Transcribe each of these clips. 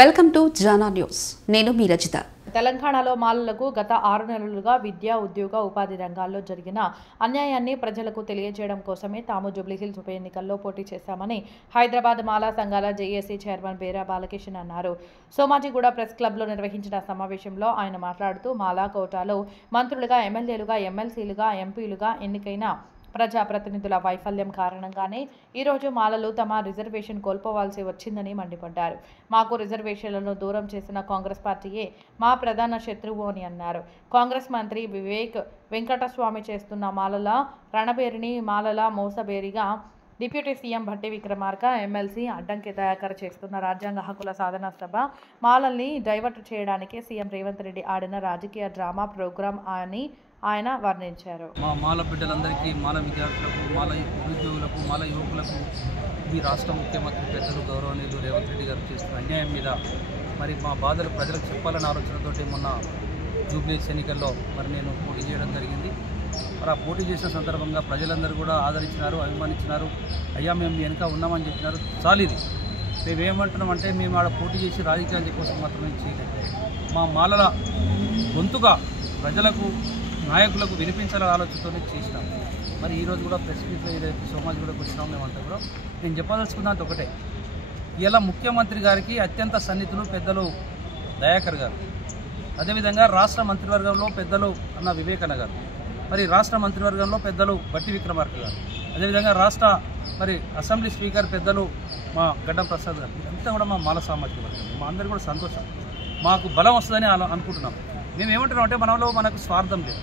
Welcome to Jana news. నేను మీ రజిత. తెలంగాణలో మాలలకు గత 6 నెలలుగా విద్యా, ఉద్యోగ, ఉపాధి రంగాల్లో జరిగిన అన్యాయాన్ని ప్రజలకు తెలియజేయడం కోసమే తాము జూబ్లీహిల్స్ ఉప ఎన్నికల్లో పోటీ చేశామని హైదరాబాద్ మాలా సంఘాల జేఏసీ చైర్మన్ బేరా బాలకిషన్ అన్నారు. సోమాజిగూడ ప్రెస్ క్లబ్లో నిర్వహించిన సమావేశంలో ఆయన మాట్లాడుతూ మాలా కోటాలో మంత్రులుగా, ఎమ్మెల్యేలుగా, ఎమ్మెల్సీలుగా, ఎంపీలుగా ఎన్నికైన ప్రజాప్రతినిధుల వైఫల్యం కారణంగానే ఈరోజు మాలలు తమ రిజర్వేషన్ కోల్పోవాల్సి వచ్చిందని మండిపడ్డారు. మాకు రిజర్వేషన్లను దూరం చేసిన కాంగ్రెస్ పార్టీయే మా ప్రధాన శత్రువు అని అన్నారు. కాంగ్రెస్ మంత్రి వివేక్ వెంకటస్వామి చేస్తున్న మాలల రణబేరిని మాలల మోసబేరిగా deputy CM Bhatti Vikramarka, MLC Addanki Dayakar చేస్తున్న రాజ్యాంగ హక్కుల సాధన సభ మాలల్ని డైవర్ట్ చేయడానికి సీఎం రేవంత్ రెడ్డి ఆడిన రాజకీయ డ్రామా ప్రోగ్రాం అని ఆయన వర్ణించారు. మా మాల బిడ్డలందరికీ, మాల విద్యార్థులకు, మాల నిరుద్యోగులకు, మాల యువకులకు ఈ రాష్ట్ర ముఖ్యమంత్రి పెద్దలు గౌరవనీయులు రేవంత్ రెడ్డి గారు చేస్తున్న అన్యాయం మీద మరి మా బాధలు ప్రజలకు చెప్పాలన్న ఆలోచనతోటి మొన్న జూబ్లీహిల్స్ ఎన్నికల్లో మరి నేను పోటీ చేయడం జరిగింది. మరి ఆ పోటీ చేసిన సందర్భంగా ప్రజలందరూ కూడా ఆదరించినారు, అభిమానించినారు. అయ్యా మేము మీ వెనుక ఉన్నామని చెప్పినారు. చాలిది మేమేమంటున్నామంటే మేము ఆడ పోటీ చేసి రాజకీయాల కోసం మాత్రమే చేయలేదు. మా మాలల గొంతుగా ప్రజలకు, నాయకులకు వినిపించాలని ఆలోచనతోనే చేసినాం. మరి ఈరోజు కూడా ప్రెస్ మీట్లో ఏదైతే సోమాజిగూడకు వచ్చినాం మేమంతా కూడా నేను చెప్పదలుచుకున్నది ఒకటే. ఇలా ముఖ్యమంత్రి గారికి అత్యంత సన్నిహితులు పెద్దలు దయాకర్ గారు, అదేవిధంగా రాష్ట్ర మంత్రివర్గంలో పెద్దలు అన్న వివేకన్న గారు, మరి రాష్ట్ర మంత్రివర్గంలో పెద్దలు భట్టి విక్రమార్క గారు, అదేవిధంగా రాష్ట్ర మరి అసెంబ్లీ స్పీకర్ పెద్దలు మా గడ్డం ప్రసాద్ గారు, ఇదంతా కూడా మా మాల సామాజిక వర్గం. మా అందరికీ కూడా సంతోషం, మాకు బలం వస్తుందని అనుకుంటున్నాం. మేము ఏమంటున్నాం అంటే మనకు స్వార్థం లేదు.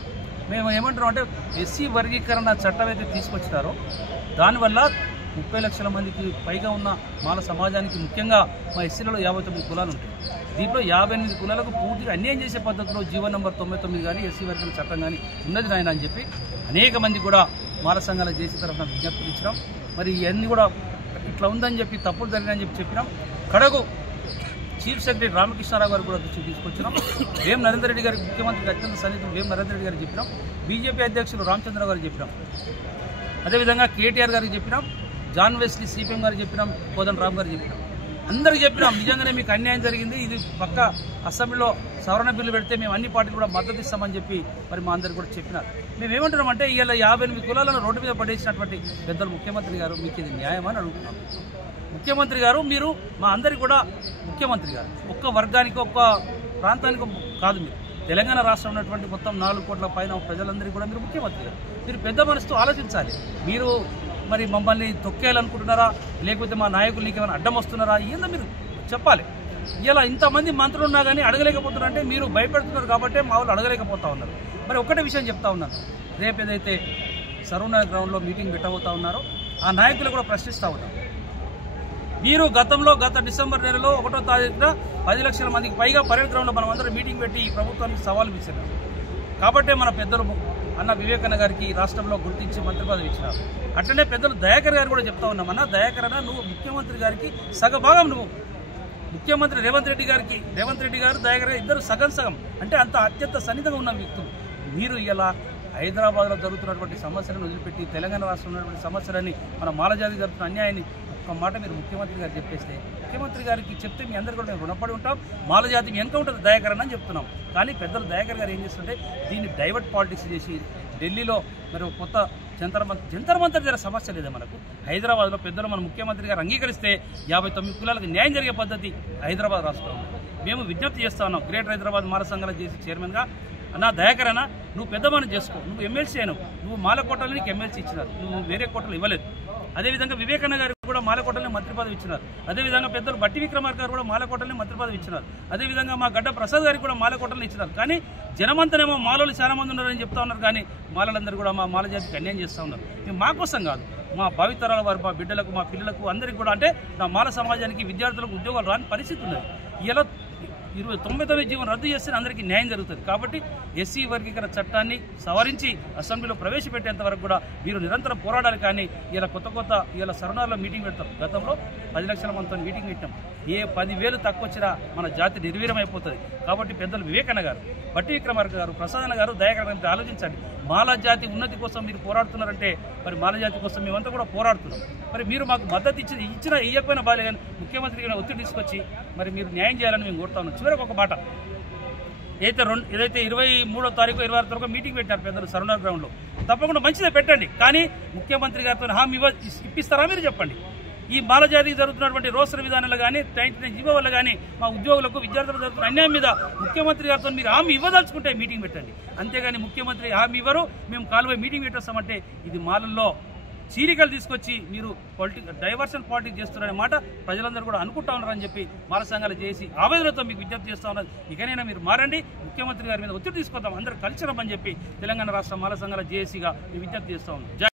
మేము ఏమంటున్నాం అంటే ఎస్సీ వర్గీకరణ చట్టం అయితే తీసుకొచ్చినారో దానివల్ల 30 లక్షల మందికి పైగా ఉన్న మాల సమాజానికి, ముఖ్యంగా మా ఎస్సీలలో 59 కులాలు ఉంటాయి. దీంట్లో 58 కులాలకు పూర్తిగా అన్యాయం చేసే పద్ధతిలో జీవో నెంబర్ 99 కానీ ఎస్సీ వర్గీకరణ చట్టం కానీ ఉన్నది నాయన అని చెప్పి అనేక మంది కూడా మాల సంఘాల జేసీ తరఫున విజ్ఞప్తులు ఇచ్చినాం. మరి ఇవన్నీ కూడా ఇట్లా ఉందని చెప్పి, తప్పులు జరిగినాయని చెప్పి చెప్పినాం. కడకు చీఫ్ సెక్రటరీ రామకృష్ణారావు గారు కూడా దృష్టికి తీసుకొచ్చినాం. వేం నరేందర్ రెడ్డి గారికి, ముఖ్యమంత్రికి అత్యంత సన్నిహితులు వేం నరేందర్ రెడ్డి గారికి చెప్పినాం. బీజేపీ అధ్యక్షులు రామచంద్ర గారికి చెప్పినాం. అదేవిధంగా కేటీఆర్ గారికి చెప్పినాం. జాన్ వెస్లీ సిపిఎం గారికి చెప్పినాం. కోదండ రామ్ గారికి చెప్పినాం. అందరికీ చెప్పినాం నిజంగానే మీకు అన్యాయం జరిగింది, ఇది పక్క అసెంబ్లీలో సవరణ బిల్లు పెడితే మేము అన్ని పార్టీలు కూడా మద్దతు ఇస్తామని చెప్పి మరి మా అందరికీ కూడా చెప్పినారు. మేము ఏమంటున్నామంటే ఇవాళ 58 కులాలను రోడ్డు మీద పడేసినటువంటి పెద్దలు ముఖ్యమంత్రి గారు, మీకు ఇది న్యాయమని అడుగుతున్నాం. ముఖ్యమంత్రి గారు, మీరు మా అందరికీ కూడా ముఖ్యమంత్రి గారు, ఒక్క వర్గానికి, ఒక్క ప్రాంతానికి కాదు. మీరు తెలంగాణ రాష్ట్రం ఉన్నటువంటి మొత్తం 4 కోట్ల పైన ప్రజలందరికీ కూడా మీరు ముఖ్యమంత్రి గారు. మీరు పెద్ద మనసుతో ఆలోచించాలి. మీరు మరి మమ్మల్ని తొక్కేయాలనుకుంటున్నారా, లేకపోతే మా నాయకులకి ఏమైనా అడ్డం వస్తున్నారా, ఏందో మీరు చెప్పాలి. ఇలా ఇంతమంది మంత్రులు ఉన్నా కానీ అడగలేకపోతున్నారంటే మీరు భయపెడుతున్నారు కాబట్టి మా వాళ్ళు అడగలేకపోతా ఉన్నారు. మరి ఒకటే విషయం చెప్తా ఉన్నాను, రేపు ఏదైతే సరూనగర్ గ్రౌండ్లో మీటింగ్ పెట్టబోతా ఉన్నారో ఆ నాయకులు కూడా ప్రశ్నిస్తూ ఉన్నారు. మీరు గత డిసెంబర్ నెలలో 1వ తారీఖున 10 లక్షల మందికి పైగా పరేడ్ గ్రౌండ్లో మనం అందరం మీటింగ్ పెట్టి ఈ ప్రభుత్వానికి సవాల్ ఇచ్చారు. కాబట్టే మన పెద్దలు అన్న వివేకన్న గారికి రాష్ట్రంలో గుర్తించి మంత్రి పదవి ఇచ్చినారు. అట్లనే పెద్దలు దయాకర్ గారు కూడా చెప్తా ఉన్నాం, అన్న దయాకర్ అన్న నువ్వు ముఖ్యమంత్రి గారికి సగభాగం, నువ్వు ముఖ్యమంత్రి రేవంత్ రెడ్డి గారు దయాకర్ గారు ఇద్దరు సగం అంటే అంత అత్యంత సన్నిహితంగా ఉన్న వ్యక్తులు. మీరు ఇలా హైదరాబాద్లో జరుగుతున్నటువంటి సమస్యలను వదిలిపెట్టి తెలంగాణ రాష్ట్రంలో ఉన్నటువంటి సమస్యలని, మన మాలజాతికి జరుగుతున్న అన్యాయాన్ని ఒక్క మాట మీరు ముఖ్యమంత్రి గారు చెప్పేస్తే, ముఖ్యమంత్రి గారికి చెప్తే మీ అందరు కూడా మేము రుణపడి ఉంటాం. మాలజాతి వెనుక ఉంటుంది దయాకర్ అని చెప్తున్నాం. కానీ పెద్దలు దయాకర్ గారు ఏం చేస్తుంటే దీన్ని డైవర్ట్ పాలిటిక్స్ చేసి ఢిల్లీలో మరి కొత్త జంతర్ మంతర్ దగ్గర సమస్య లేదా మనకు. హైదరాబాద్లో పెద్దలు మన ముఖ్యమంత్రి గారు అంగీకరిస్తే 59 కులాలకు న్యాయం జరిగే పద్ధతి హైదరాబాద్ రాష్ట్రంలో. మేము విజ్ఞప్తి చేస్తా ఉన్నాం గ్రేటర్ హైదరాబాద్ మాల సంఘాల జేసీ చైర్మన్గా, అన్న దయాకర్ అన్న నువ్వు పెద్దమని చేసుకో, నువ్వు ఎమ్మెల్సీ అయినావు, నువ్వు మాల కోటలు నీకు ఎమ్మెల్సీ ఇచ్చినారు, నువ్వు వేరే కోటలు ఇవ్వలేదు. అదేవిధంగా వివేకన్న గారికి కూడా మాలకోటల్ని మంత్రి పదవి ఇచ్చినారు. అదేవిధంగా పెద్దలు భట్టి విక్రమార్క గారు కూడా మాలకోటల్ని మంత్రి పదవి ఇచ్చినారు. అదేవిధంగా మా గడ్డ ప్రసాద్ గారికి కూడా మాలకోటల్ని ఇచ్చినారు. కానీ జనమంతనేమో మాలలు చాలా మంది ఉన్నారని చెప్తా ఉన్నారు. కానీ మాలలందరూ కూడా మా మాల జాతికి అన్యాయం చేస్తూ ఉన్నారు. మేము మా కోసం కాదు, మా భావితరాల వారు, మా బిడ్డలకు, మా పిల్లలకు అందరికీ కూడా, అంటే నా మాల సమాజానికి, విద్యార్థులకు ఉద్యోగాలు రాని పరిస్థితి ఉన్నది. ఇలా 99 జీవోను రద్దు చేస్తే అందరికీ న్యాయం జరుగుతుంది. కాబట్టి ఎస్సీ వర్గీకరణ చట్టాన్ని సవరించి అసెంబ్లీలో ప్రవేశపెట్టేంత వరకు కూడా మీరు నిరంతరం పోరాడాలి. కానీ ఇలా కొత్త ఇలా సరణాల్లో మీటింగ్ పెడతారు. గతంలో 10 లక్షల మందితో మీటింగ్ పెట్టాం. ఏ 10,000 తక్కువ వచ్చినా మన జాతి నిర్వీర్యం అయిపోతుంది. కాబట్టి పెద్దలు వివేకన్న గారు, బట్టి విక్రమార్క గారు, ప్రసాదన్న గారు, దయాకర్ గారు ఆలోచించండి. మాల జాతి ఉన్నతి కోసం మీరు పోరాడుతున్నారంటే మరి మాల జాతి కోసం మేమంతా కూడా పోరాడుతున్నాం. మరి మీరు మాకు మద్దతు ఇవ్వకపోయినా బాలే కానీ ముఖ్యమంత్రికి ఒత్తిడి తీసుకొచ్చి మరి మీరు న్యాయం చేయాలని మేము కోరుతా ఉన్నాం. చివరికి ఒక మాట, ఏదైతే 23వ తారీఖు 26వ తారీఖు మీటింగ్ పెట్టారు పెద్దలు సరౌండర్ గ్రౌండ్లో, తప్పకుండా మంచిదే పెట్టండి. కానీ ముఖ్యమంత్రి గారితో హామీ ఇప్పిస్తారా మీరు చెప్పండి. ఈ మాల జాతికి జరుగుతున్నటువంటి రోస్టర్ విధానాలు కానీ 99 జీవో వల్ల కానీ మా ఉద్యోగులకు విద్యార్థులకు జరుగుతున్న అన్యాయం మీద ముఖ్యమంత్రి గారితో మీరు హామీ ఇవ్వదలుచుకుంటే మీటింగ్ పెట్టండి. అంతేగాని ముఖ్యమంత్రి హామీ ఇవ్వరు, మేము కాలువై మీటింగ్ పెట్టేస్తామంటే ఇది మాలల్లో చీరికలు తీసుకొచ్చి మీరు డైవర్షన్ పాలిటిక్స్ చేస్తున్నారనే మాట ప్రజలందరూ కూడా అనుకుంటా ఉన్నారని చెప్పి మాల సంఘాలు చేసి ఆవేదనతో మీకు విజ్ఞప్తి చేస్తూ ఉన్నారు. ఇకనైనా మీరు మారండి, ముఖ్యమంత్రి గారి మీద ఒత్తిడి తీసుకొద్దాం, అందరూ కలిసి రమ్మని చెప్పి తెలంగాణ రాష్ట్ర మాల సంఘాల జేఏసీగా విజ్ఞప్తి చేస్తూ ఉన్నాం.